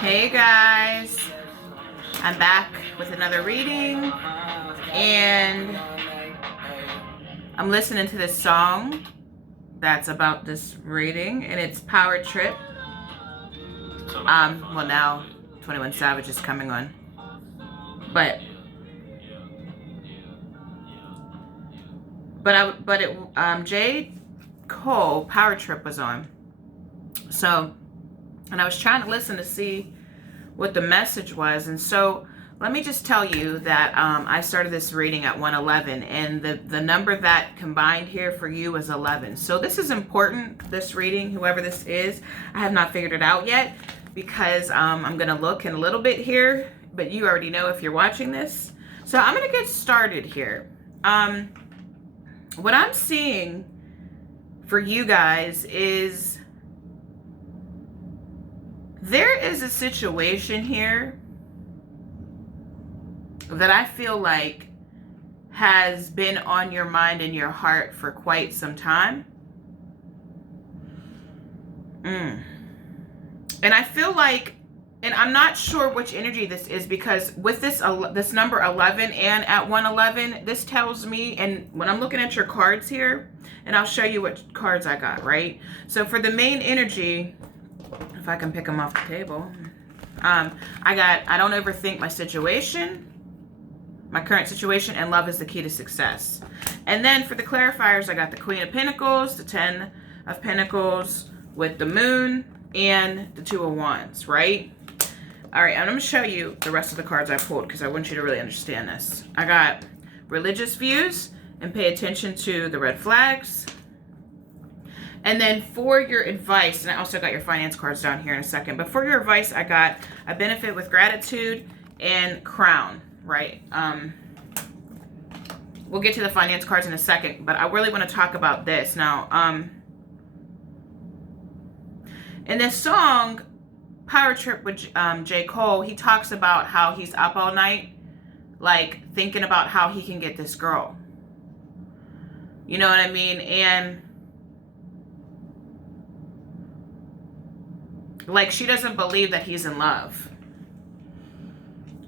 Hey guys, I'm back with another reading, and I'm listening to this song that's about this reading, and it's Power Trip. Well, now 21 Savage is coming on, but J. Cole Power Trip was on. So, and I was trying to listen to see what the message was, and so let me just tell you that I started this reading at 111, and the number that combined here for you is 11. So this is important, this reading, whoever this is. I have not figured it out yet because I'm going to look in a little bit here, but you already know if you're watching this. So I'm going to get started here. What I'm seeing for you guys is there is a situation here that I feel like has been on your mind and your heart for quite some time. And I feel like, and I'm not sure which energy this is, because with this number 11 and at 111, this tells me, and when I'm looking at your cards here, and I'll show you what cards I got, right? So for the main energy, if I can pick them off the table, I got, I don't overthink my situation, my current situation, and love is the key to success. And then for the clarifiers, I got the Queen of Pentacles, the 10 of Pentacles with the Moon, and the Two of Wands, right? All right, I'm going to show you the rest of the cards I pulled because I want you to really understand this. I got religious views and pay attention to the red flags. And then for your advice, and I also got your finance cards down here in a second, but for your advice, I got a benefit with gratitude and crown, right? We'll get to the finance cards in a second, but I really want to talk about this. Now, in this song, Power Trip with J. Cole, he talks about how he's up all night, like thinking about how he can get this girl. You know what I mean? And like, she doesn't believe that he's in love.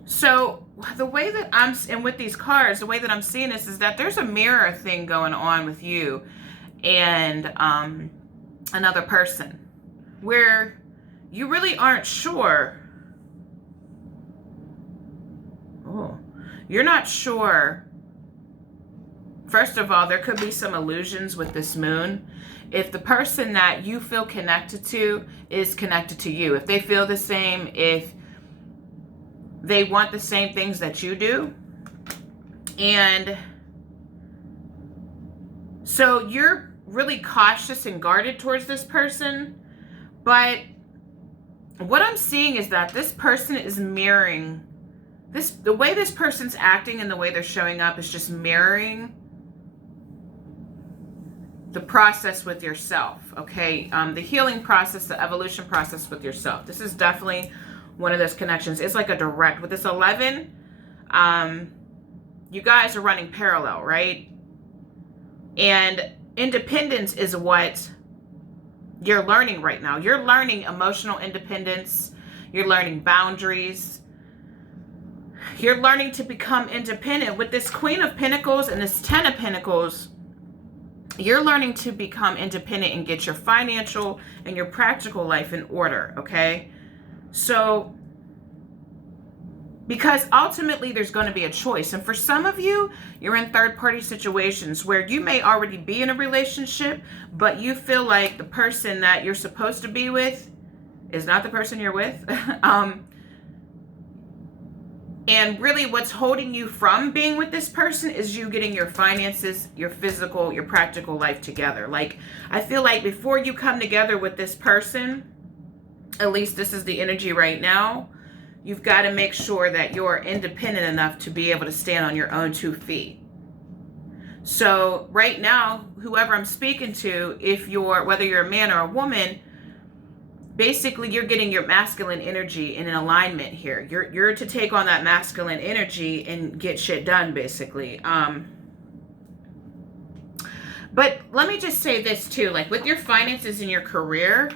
So the way that and with these cards, the way that I'm seeing this is that there's a mirror thing going on with you and another person, where you really aren't sure. Oh, you're not sure. First of all, there could be some illusions with this moon. If the person that you feel connected to is connected to you, if they feel the same, if they want the same things that you do. And so you're really cautious and guarded towards this person. But what I'm seeing is that this person is mirroring this, the way this person's acting and the way they're showing up is just mirroring the process with yourself, okay? The healing process, the evolution process with yourself. This is definitely one of those connections. It's like a direct, with this 11, you guys are running parallel, right? And independence is what you're learning right now. You're learning emotional independence. You're learning boundaries. You're learning to become independent. With this Queen of Pentacles and this 10 of Pentacles, you're learning to become independent and get your financial and your practical life in order, okay? So, because ultimately there's going to be a choice. And for some of you, you're in third-party situations where you may already be in a relationship, but you feel like the person that you're supposed to be with is not the person you're with. And really what's holding you from being with this person is you getting your finances, your physical, your practical life together. Like, I feel like before you come together with this person, at least this is the energy right now, you've got to make sure that you're independent enough to be able to stand on your own 2 feet. So right now, whoever I'm speaking to, if you're, whether you're a man or a woman, basically you're getting your masculine energy in an alignment here. You're to take on that masculine energy and get shit done, basically. But let me just say this too, like with your finances and your career,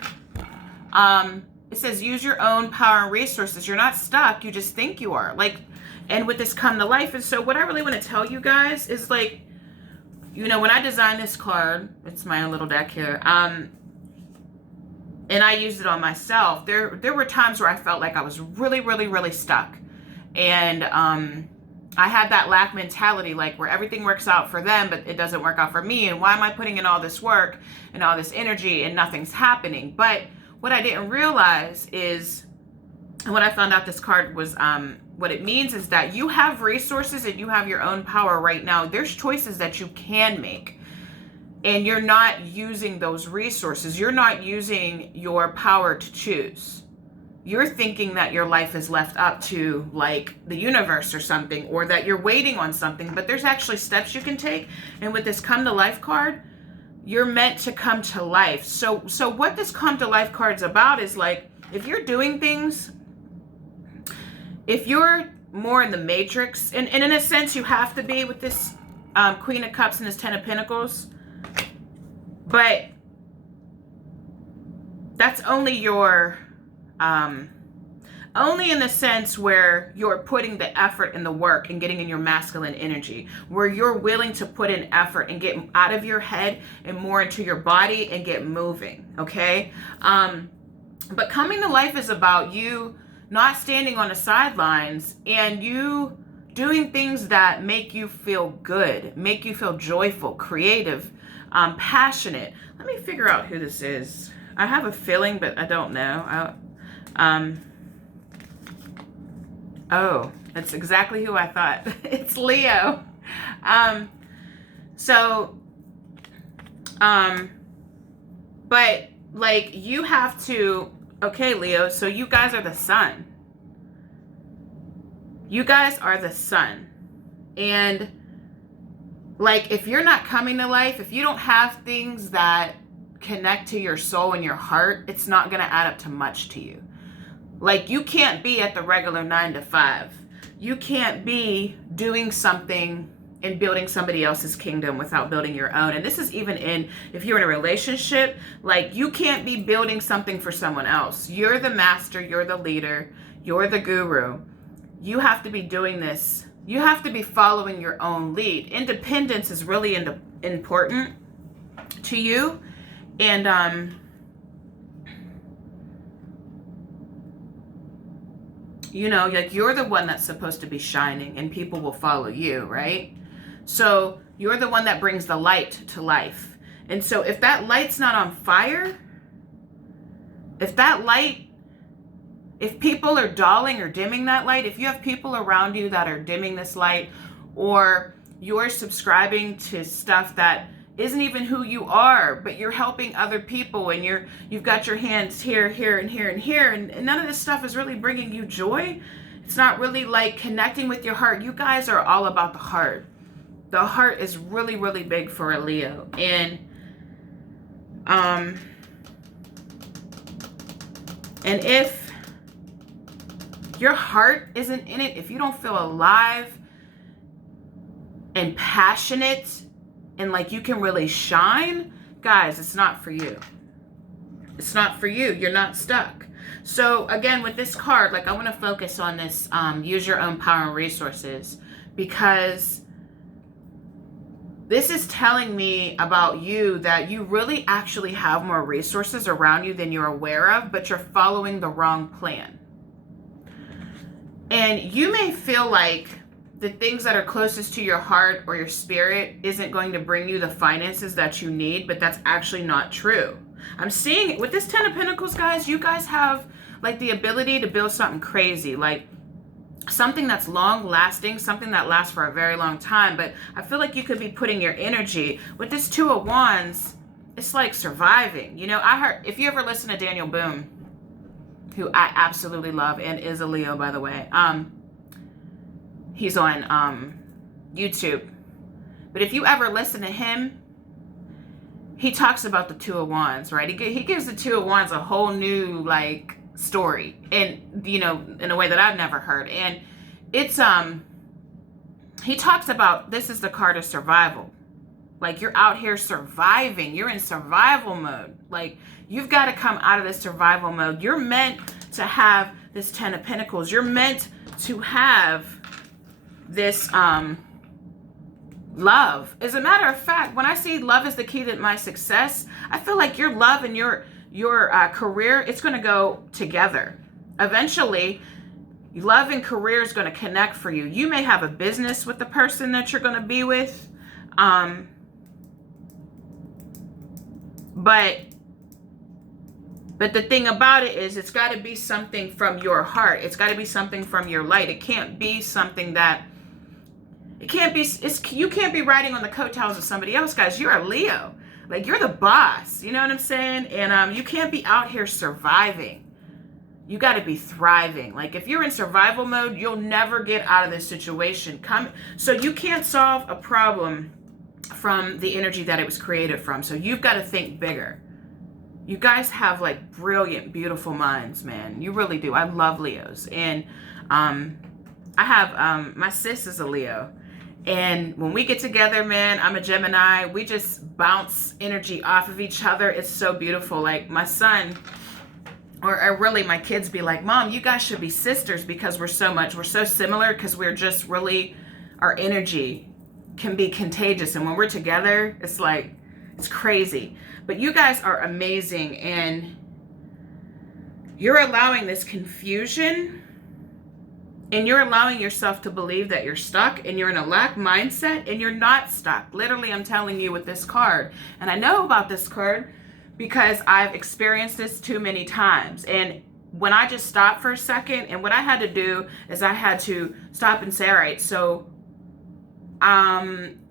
it says use your own power and resources. You're not stuck. You just think you are. Like, and with this come to life. And so what I really want to tell you guys is like, you know, when I designed this card, it's my own little deck here, and I used it on myself, there were times where I felt like I was really, really, really stuck. And I had that lack mentality, like where everything works out for them, but it doesn't work out for me. And why am I putting in all this work and all this energy and nothing's happening? But what I didn't realize is, and what I found out this card was, what it means is that you have resources and you have your own power right now. There's choices that you can make, and you're not using those resources. You're not using your power to choose. You're thinking that your life is left up to like the universe or something, or that you're waiting on something, but there's actually steps you can take. And with this come to life card, you're meant to come to life. So what this come to life card's about is like, if you're doing things, if you're more in the matrix, and in a sense you have to be with this Queen of Cups and this Ten of Pentacles, but that's only your, only in the sense where you're putting the effort and the work and getting in your masculine energy, where you're willing to put in effort and get out of your head and more into your body and get moving, okay? But coming to life is about you not standing on the sidelines and you doing things that make you feel good, make you feel joyful, creative, passionate. Let me figure out who this is. I have a feeling, but I don't know. Oh, that's exactly who I thought. It's Leo. But like you have to, okay, Leo, so you guys are the sun. You guys are the sun. And like, if you're not coming to life, if you don't have things that connect to your soul and your heart, it's not going to add up to much to you. Like, you can't be at the regular 9 to 5. You can't be doing something and building somebody else's kingdom without building your own. And this is even in, if you're in a relationship, like you can't be building something for someone else. You're the master, you're the leader, you're the guru. You have to be doing this. You have to be following your own lead. Independence is really important to you. And you know, like you're the one that's supposed to be shining and people will follow you, right? So you're the one that brings the light to life. And so if that light's not on fire, if people are dulling or dimming that light, if you have people around you that are dimming this light, or you're subscribing to stuff that isn't even who you are, but you're helping other people and you've got your hands here, here, and here, and here, and none of this stuff is really bringing you joy. It's not really like connecting with your heart. You guys are all about the heart. The heart is really, really big for a Leo. And if your heart isn't in it, if you don't feel alive and passionate and like you can really shine, guys, it's not for you. It's not for you. You're not stuck. So again, with this card, like I want to focus on this, use your own power and resources, because this is telling me about you that you really actually have more resources around you than you're aware of, but you're following the wrong plan. And you may feel like the things that are closest to your heart or your spirit isn't going to bring you the finances that you need, but that's actually not true. I'm seeing it with this Ten of Pentacles, guys. You guys have like the ability to build something crazy, like something that's long lasting, something that lasts for a very long time. But I feel like you could be putting your energy with this Two of Wands. It's like surviving. You know, I heard, if you ever listen to Daniel Boone, who I absolutely love and is a Leo, by the way, he's on YouTube. But if you ever listen to him, he talks about the Two of Wands, right? He gives the Two of Wands a whole new like story, and you know, in a way that I've never heard. And it's he talks about, this is the card of survival. Like, you're out here surviving. You're in survival mode. Like, you've got to come out of this survival mode. You're meant to have this 10 of Pentacles. You're meant to have this love. As a matter of fact, when I see love is the key to my success, I feel like your love and your career, it's going to go together. Eventually, love and career is going to connect for you. You may have a business with the person that you're going to be with. But the thing about it is, it's got to be something from your heart. It's got to be something from your light. It can't be something that, you can't be riding on the coattails of somebody else, guys. You're a Leo. Like, you're the boss. You know what I'm saying? And you can't be out here surviving. You got to be thriving. Like, if you're in survival mode, you'll never get out of this situation. So you can't solve a problem from the energy that it was created from. So you've got to think bigger. You guys have like brilliant, beautiful minds, man. You really do. I love Leos. And I have, my sis is a Leo. And when we get together, man, I'm a Gemini. We just bounce energy off of each other. It's so beautiful. Like, my son, or really my kids be like, Mom, you guys should be sisters because we're so similar, because we're just really, our energy can be contagious. And when we're together, it's like, it's crazy. But you guys are amazing, and you're allowing this confusion, and you're allowing yourself to believe that you're stuck, and you're in a lack mindset, and you're not stuck. Literally, I'm telling you with this card. And I know about this card because I've experienced this too many times. And when I just stopped for a second, and what I had to do is I had to stop and say, all right, so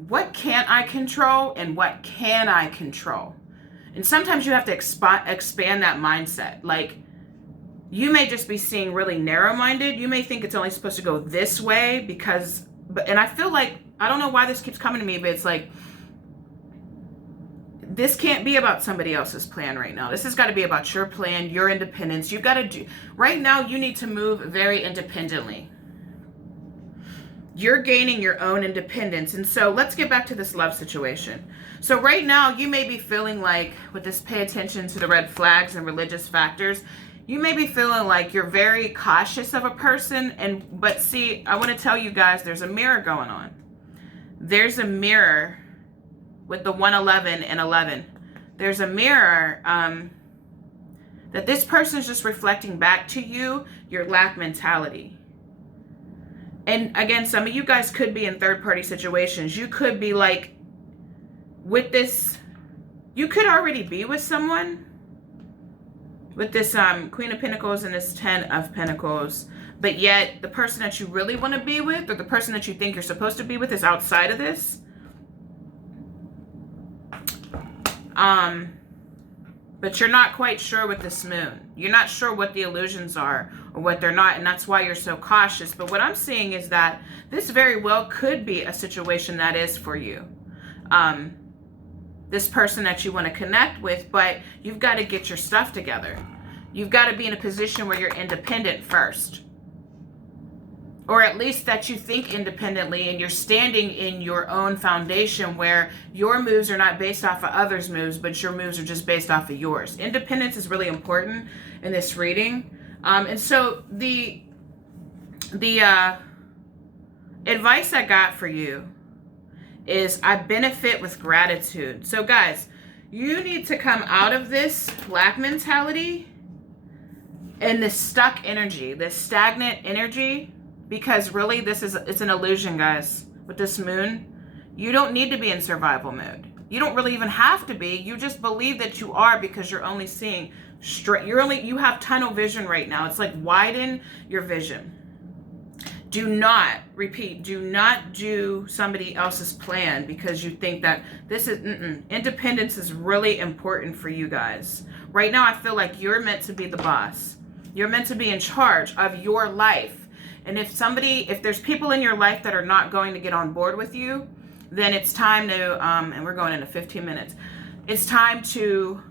what can't I control and what can I control? And sometimes you have to expand that mindset. Like, you may just be seeing really narrow-minded. You may think it's only supposed to go this way because, and I feel like, I don't know why this keeps coming to me, but it's like, this can't be about somebody else's plan right now. This has got to be about your plan, your independence. You've got to do, right now, you need to move very independently. You're gaining your own independence. And so let's get back to this love situation. So right now, you may be feeling like, with this pay attention to the red flags and religious factors, you may be feeling like you're very cautious of a person. But see, I want to tell you guys, there's a mirror going on. There's a mirror with the 111 and 11. There's a mirror that this person is just reflecting back to you, your lack mentality. And again, some of you guys could be in third-party situations. You could be like, with this, you could already be with someone. With this Queen of Pentacles and this 10 of Pentacles. But yet, the person that you really want to be with, or the person that you think you're supposed to be with, is outside of this. But you're not quite sure with this moon. You're not sure what the illusions are or what they're not, and that's why you're so cautious. But what I'm seeing is that this very well could be a situation that is for you. This person that you want to connect with, but you've got to get your stuff together. You've got to be in a position where you're independent first. Or at least that you think independently and you're standing in your own foundation where your moves are not based off of others' moves, but your moves are just based off of yours. Independence is really important in this reading. And so the advice I got for you is I benefit with gratitude. So guys, you need to come out of this lack mentality and this stuck energy, this stagnant energy. Because really, it's an illusion, guys. With this moon, you don't need to be in survival mode. You don't really even have to be. You just believe that you are because you're only seeing straight. You have tunnel vision right now. It's like, widen your vision. Do not do somebody else's plan because you think that this is, independence is really important for you guys. Right now, I feel like you're meant to be the boss. You're meant to be in charge of your life. And if there's people in your life that are not going to get on board with you, then it's time to, and we're going into 15 minutes, it's time to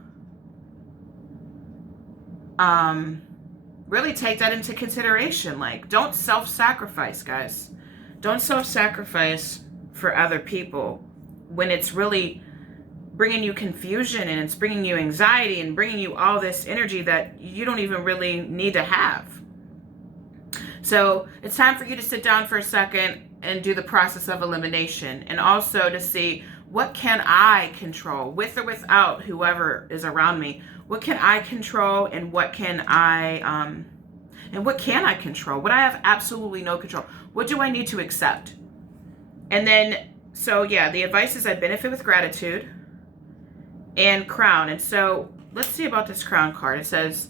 really take that into consideration. Like, don't self-sacrifice, guys. Don't self-sacrifice for other people when it's really bringing you confusion and it's bringing you anxiety and bringing you all this energy that you don't even really need to have. So it's time for you to sit down for a second and do the process of elimination, and also to see, what can I control, with or without whoever is around me? What can I control, and what can I control? What I have absolutely no control. What do I need to accept? And then, so yeah, the advice is I benefit with gratitude and crown. And so let's see about this crown card. It says,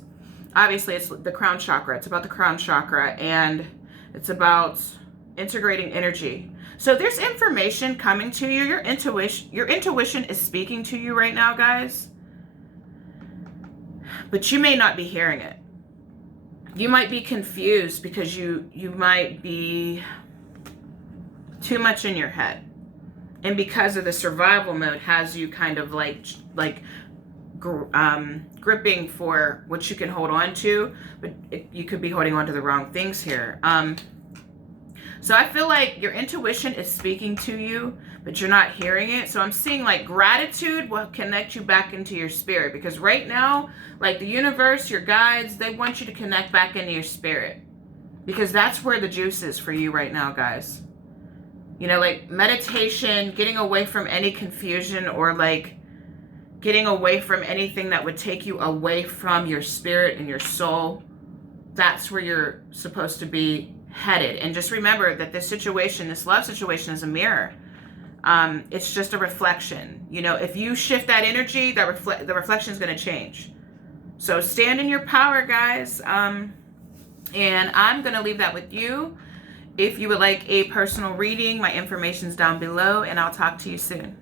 obviously it's the crown chakra. It's about the crown chakra, and it's about integrating energy. So there's information coming to you. Your intuition is speaking to you right now, guys. But you may not be hearing it. You might be confused because you might be too much in your head. And because of the survival mode has you kind of like gripping for what you can hold on to, but you could be holding on to the wrong things here. So I feel like your intuition is speaking to you, but you're not hearing it. So I'm seeing like gratitude will connect you back into your spirit, because right now, like the universe, your guides, they want you to connect back into your spirit, because that's where the juice is for you right now, guys. You know, like meditation, getting away from any confusion, or like getting away from anything that would take you away from your spirit and your soul. That's where you're supposed to be headed. And just remember that this situation, this love situation, is a mirror. It's just a reflection. You know, if you shift that energy, the reflection is going to change. So stand in your power, guys. And I'm going to leave that with you. If you would like a personal reading, my information's down below, and I'll talk to you soon.